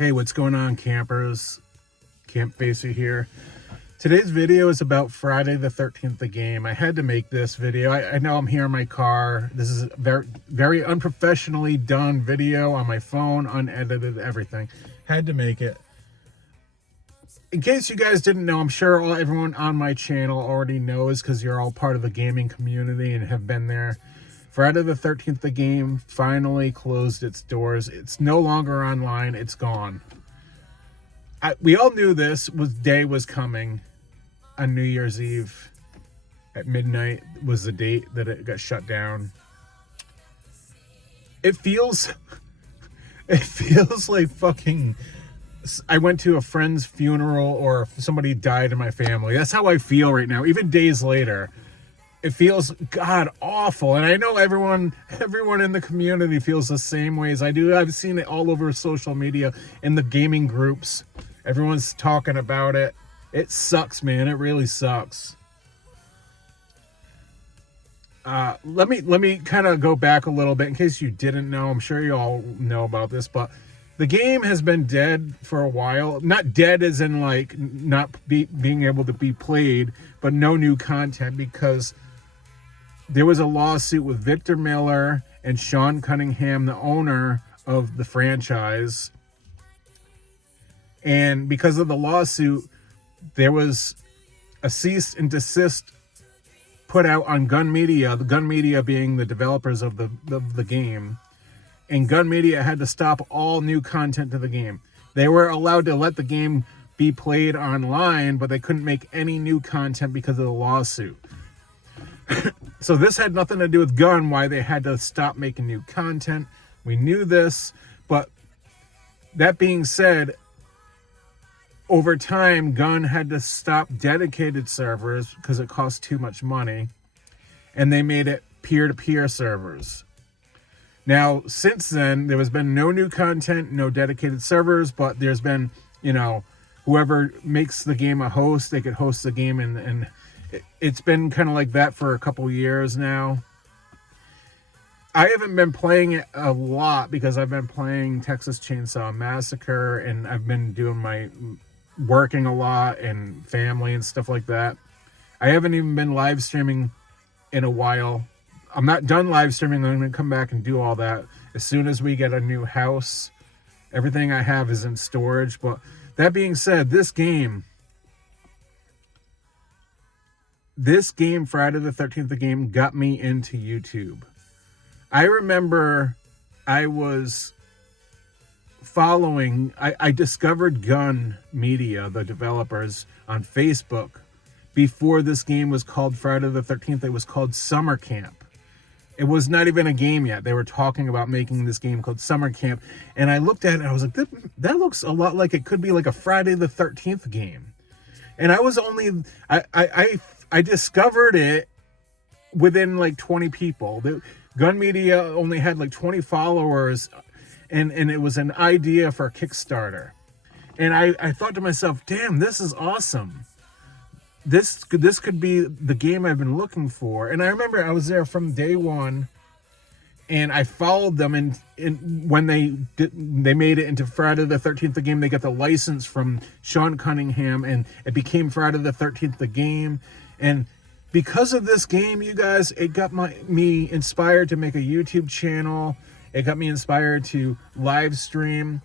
Hey, what's going on, campers? Campfacer here. Today's video is about Friday the 13th, the game. I had to make this video. I know I'm here in my car. This is a very unprofessionally done video on my phone, unedited, everything. Had to make it. In case you guys didn't know, I'm sure everyone on my channel already knows because you're all part of the gaming community and have been there. Friday the 13th, the game finally closed its doors. It's no longer online. It's gone. We all knew this day was coming. On New Year's Eve at midnight was the date that it got shut down. It feels like fucking I went to a friend's funeral or somebody died in my family. That's how I feel right now, even days later. It feels god awful, and I know everyone in the community feels the same way as I do. I've seen it all over social media in the gaming groups. Everyone's talking about it. It sucks, man. It really sucks. Let me kind of go back a little bit in case you didn't know. I'm sure you all know about this, but the game has been dead for a while. Not dead as in like not being able to be played, but no new content because there was a lawsuit with Victor Miller and Sean Cunningham, the owner of the franchise. And because of the lawsuit, there was a cease and desist put out on Gun Media, the Gun Media being the developers of the game. And Gun Media had to stop all new content to the game. They were allowed to let the game be played online, but they couldn't make any new content because of the lawsuit. So this had nothing to do with Gun, why they had to stop making new content. We knew this, but that being said, over time, Gun had to stop dedicated servers because it cost too much money, and they made it peer-to-peer servers. Now, since then, there has been no new content, no dedicated servers, but there's been, whoever makes the game a host, they could host the game, and it's been kind of like that for a couple years now. I haven't been playing it a lot because I've been playing Texas Chainsaw Massacre, and I've been doing my working a lot and family and stuff like that. I haven't even been live streaming in a while. I'm not done live streaming. I'm going to come back and do all that as soon as we get a new house. Everything I have is in storage. But that being said, this game, Friday the 13th, the game got me into YouTube. I remember I was I discovered Gun Media, the developers, on Facebook before this game was called Friday the 13th. It was called Summer Camp. It was not even a game yet. They were talking about making this game called Summer Camp, and I looked at it and I was like, that looks a lot like it could be like a Friday the 13th game. And I discovered it within like 20 people. The Gun Media only had like 20 followers, and it was an idea for a Kickstarter. And I thought to myself, damn, this is awesome. This could be the game I've been looking for. And I remember I was there from day one, and I followed them. And when they made it into Friday the 13th, the game, they got the license from Sean Cunningham, and it became Friday the 13th, the game. And because of this game, you guys, it got me inspired to make a YouTube channel. It got me inspired to live stream.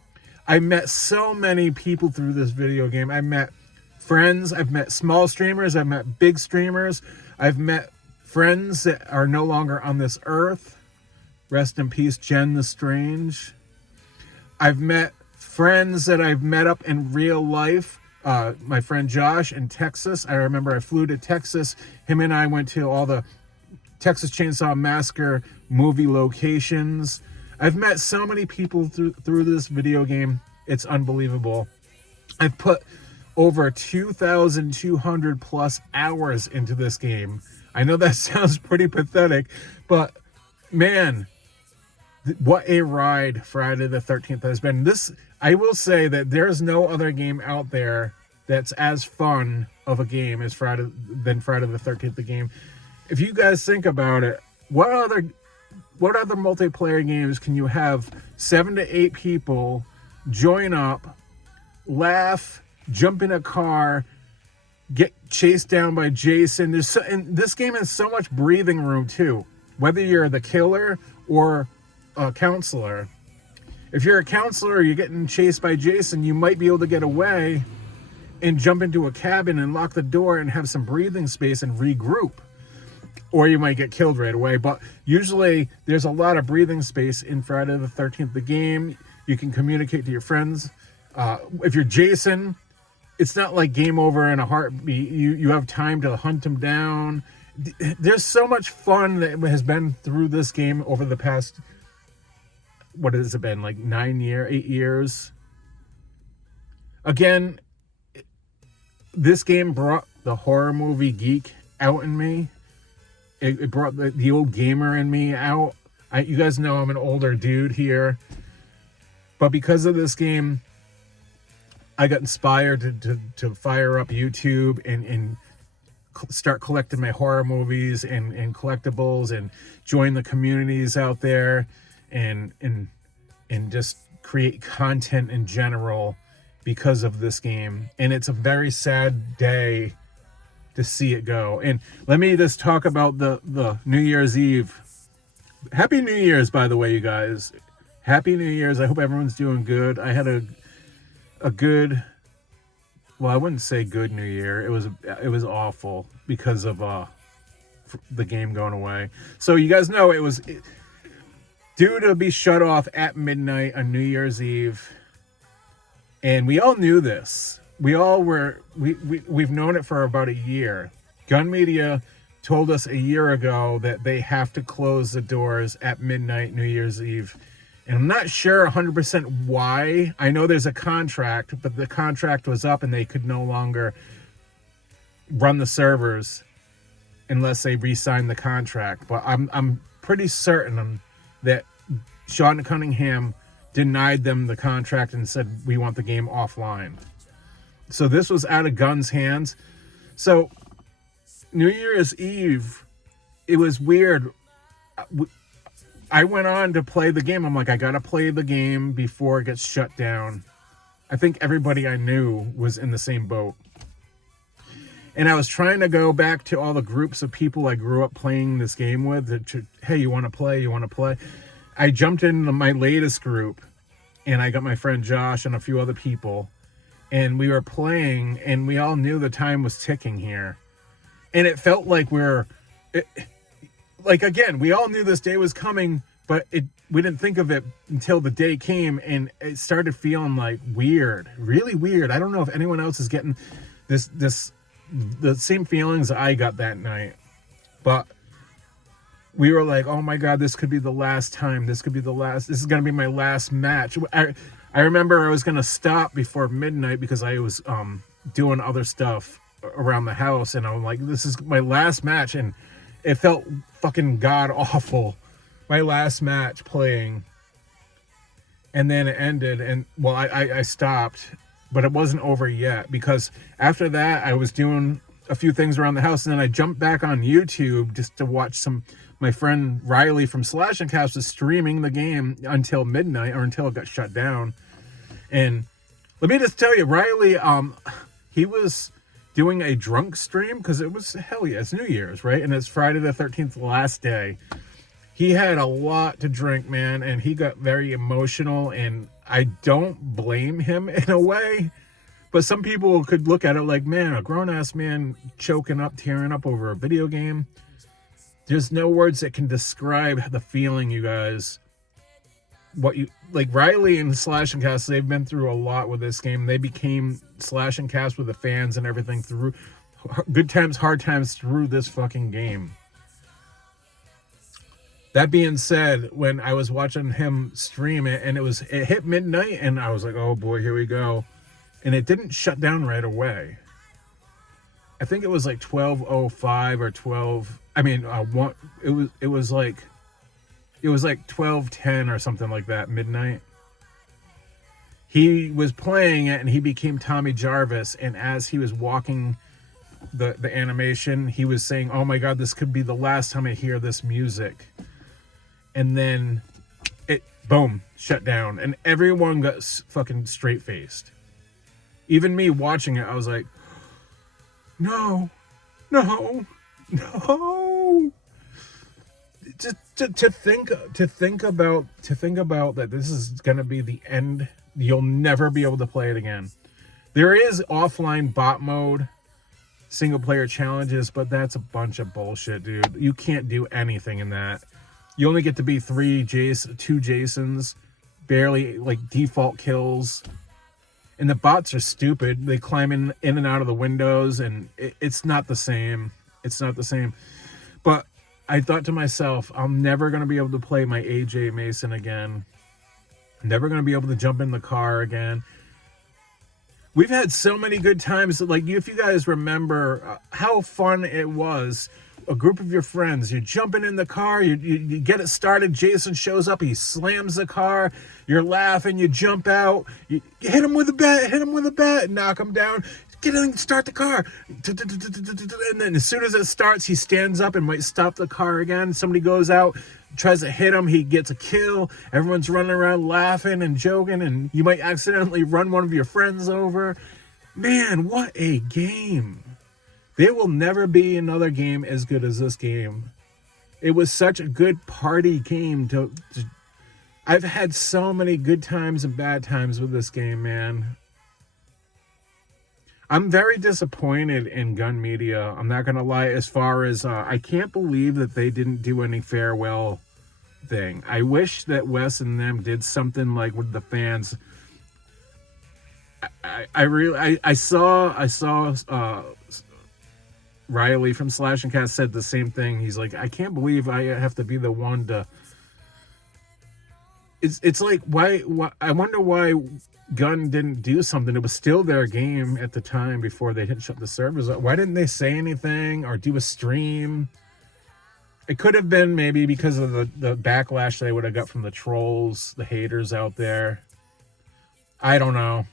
I met so many people through this video game. I met friends. I've met small streamers. I've met big streamers. I've met friends that are no longer on this earth. Rest in peace, Jen the Strange. I've met friends that I've met up in real life. My friend Josh in Texas. I remember I flew to Texas. Him and I went to all the Texas Chainsaw Massacre movie locations. I've met so many people through this video game. It's unbelievable. I've put over 2,200 plus hours into this game. I know that sounds pretty pathetic, but man, what a ride Friday the 13th has been. I will say that there's no other game out there that's as fun of a game as Friday the 13th, the game. If you guys think about it, what other multiplayer games can you have 7 to 8 people join up, laugh, jump in a car, get chased down by Jason. And this game has so much breathing room too, whether you're the killer or a counselor. If you're a counselor, you're getting chased by Jason, you might be able to get away and jump into a cabin and lock the door and have some breathing space and regroup. Or you might get killed right away. But usually there's a lot of breathing space in Friday the 13th. The game, you can communicate to your friends. If you're Jason, it's not like game over in a heartbeat. You have time to hunt him down. There's so much fun that has been through this game over the past, what has it been, like 8 years? Again, this game brought the horror movie geek out in me. It brought the old gamer in me out. You guys know I'm an older dude here. But because of this game, I got inspired to fire up YouTube and start collecting my horror movies and collectibles and join the communities out there and just create content in general because of this game. And it's a very sad day to see it go. And let me just talk about the New Year's Eve. Happy New Year's, by the way, you guys. Happy New Year's. I hope everyone's doing good. I had a good, well, I wouldn't say good New Year. It was awful because of the game going away. So you guys know it was due to be shut off at midnight on New Year's Eve. And we all knew this. We've known it for about a year. Gun Media told us a year ago that they have to close the doors at midnight New Year's Eve. And I'm not sure 100% why. I know there's a contract, but the contract was up and they could no longer run the servers unless they re-signed the contract. But I'm pretty certain that Sean Cunningham denied them the contract and said, we want the game offline. So this was out of Gun's hands. So New Year's Eve, it was weird. I went on to play the game. I'm like, I gotta play the game before it gets shut down. I think everybody I knew was in the same boat. And I was trying to go back to all the groups of people I grew up playing this game with. Hey, you want to play? You want to play? I jumped into my latest group, and I got my friend Josh and a few other people. And we were playing, and we all knew the time was ticking here. And it felt like again, we all knew this day was coming, but we didn't think of it until the day came, and it started feeling like weird, really weird. I don't know if anyone else is getting the same feelings I got that night, but we were like, oh my God, this could be the last time. This is going to be my last match. I remember I was going to stop before midnight because I was doing other stuff around the house, and I'm like, this is my last match, and it felt fucking god awful. My last match playing, and then it ended, and well, I stopped, but it wasn't over yet, because after that I was doing a few things around the house, and then I jumped back on YouTube just to watch my friend Riley from Slash and Cast was streaming the game until midnight, or until it got shut down. And let me just tell you, Riley, he was doing a drunk stream, because it was, hell yeah, it's New Year's, right? And it's Friday the 13th, last day. He had a lot to drink, man, and he got very emotional, and I don't blame him in a way, but some people could look at it like, man, a grown-ass man choking up, tearing up over a video game. There's no words that can describe the feeling, you guys. Riley and Slash and Cast, they've been through a lot with this game. They became Slash and Cast with the fans and everything through good times, hard times through this fucking game. That being said, when I was watching him stream it, and it hit midnight, and I was like, oh boy, here we go. And it didn't shut down right away. I think it was like 12:05 or 12. I mean, it was like 12:10 or something like that, midnight. He was playing it, and he became Tommy Jarvis, and as he was walking the animation, he was saying, oh my God, this could be the last time I hear this music. And then Boom, shut down. And everyone got fucking straight-faced. Even me watching it, I was like, no, no, no. To think about that this is gonna be the end. You'll never be able to play it again. There is offline bot mode, single player challenges, but that's a bunch of bullshit, dude. You can't do anything in that. You only get to be two Jasons, barely like default kills. And the bots are stupid. They climb in and out of the windows, and it's not the same. It's not the same. But I thought to myself, I'm never going to be able to play my AJ Mason again. I'm never going to be able to jump in the car again. We've had so many good times. Like, if you guys remember how fun it was, a group of your friends, you're jumping in the car, you get it started, Jason shows up, he slams the car, you're laughing, you jump out, you hit him with a bat, knock him down, get in, start the car, and then as soon as it starts, he stands up and might stop the car again. Somebody goes out, tries to hit him, he gets a kill, everyone's running around laughing and joking, and you might accidentally run one of your friends over. Man, what a game. There will never be another game as good as this game. It was such a good party game. I've had so many good times and bad times with this game, man. I'm very disappointed in Gun Media. I'm not going to lie, as far as I can't believe that they didn't do any farewell thing. I wish that Wes and them did something like with the fans. I saw Riley from Slash and Cast said the same thing. He's like, I can't believe I have to be the one to. It's like, why I wonder why Gun didn't do something. It was still their game at the time before they had shut the servers up. Why didn't they say anything or do a stream? It could have been maybe because of the backlash they would have got from the trolls, the haters out there. I don't know.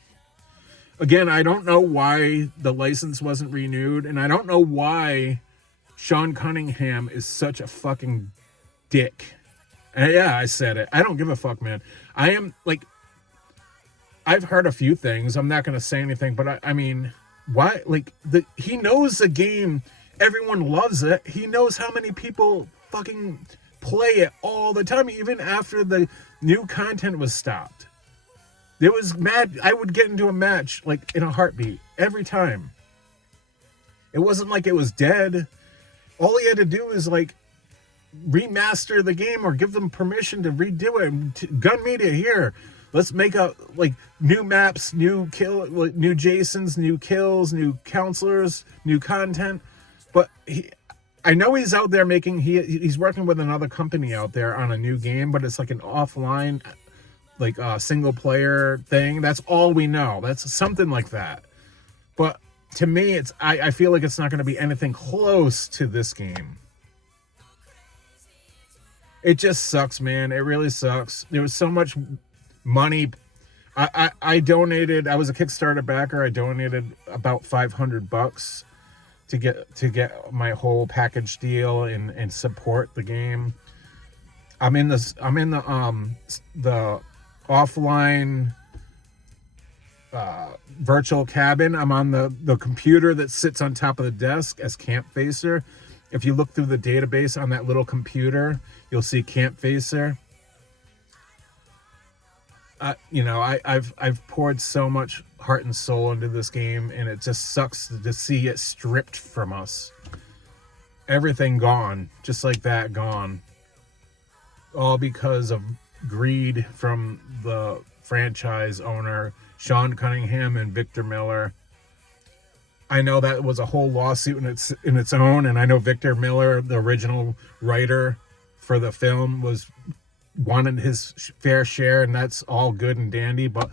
Again, I don't know why the license wasn't renewed, and I don't know why Sean Cunningham is such a fucking dick. And yeah, I said it. I don't give a fuck, man. I am, like, I've heard a few things. I'm not going to say anything, but I mean, why? Like, he knows the game. Everyone loves it. He knows how many people fucking play it all the time, even after the new content was stopped. There was I would get into a match like in a heartbeat every time. It wasn't like it was dead. All he had to do is like remaster the game or give them permission to redo it. Gun Media, here, let's make up like new maps, new Jasons, new kills, new counselors, new content. But I know he's out there making. He's working with another company out there on a new game, but it's like an offline, like a single player thing. That's all we know. That's something like that. But to me, I feel like it's not going to be anything close to this game. It just sucks, man. It really sucks. There was so much money. I donated. I was a Kickstarter backer. I donated about $500 to get my whole package deal and support the game. I'm in the offline virtual cabin. I'm on the computer that sits on top of the desk as Campfacer. If you look through the database on that little computer, you'll see Campfacer. I've poured so much heart and soul into this game, and it just sucks to see it stripped from us. Everything gone, just like that, gone. All because of greed from the franchise owner, Sean Cunningham and Victor Miller. I know that was a whole lawsuit in its own, and I know Victor Miller, the original writer for the film, wanted his fair share, and that's all good and dandy. But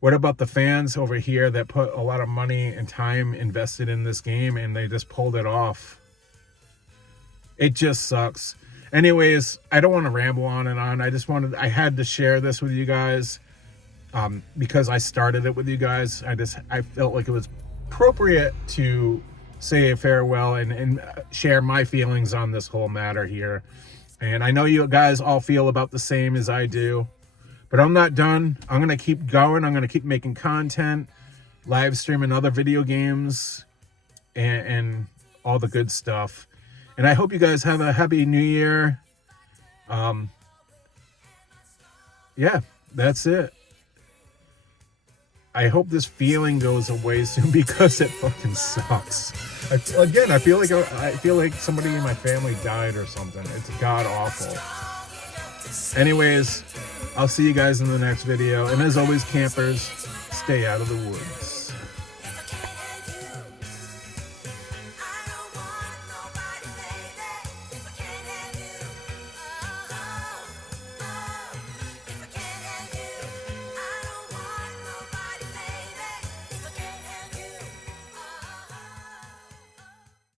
what about the fans over here that put a lot of money and time invested in this game, and they just pulled it off? It just sucks. Anyways, I don't want to ramble on and on. I had to share this with you guys because I started it with you guys. I felt like it was appropriate to say a farewell and share my feelings on this whole matter here. And I know you guys all feel about the same as I do. But I'm not done. I'm going to keep going. I'm going to keep making content, live streaming other video games, and all the good stuff. And I hope you guys have a happy new year. Yeah, that's it. I hope this feeling goes away soon because it fucking sucks. I feel like somebody in my family died or something. It's god awful. Anyways, I'll see you guys in the next video. And as always, campers, stay out of the woods.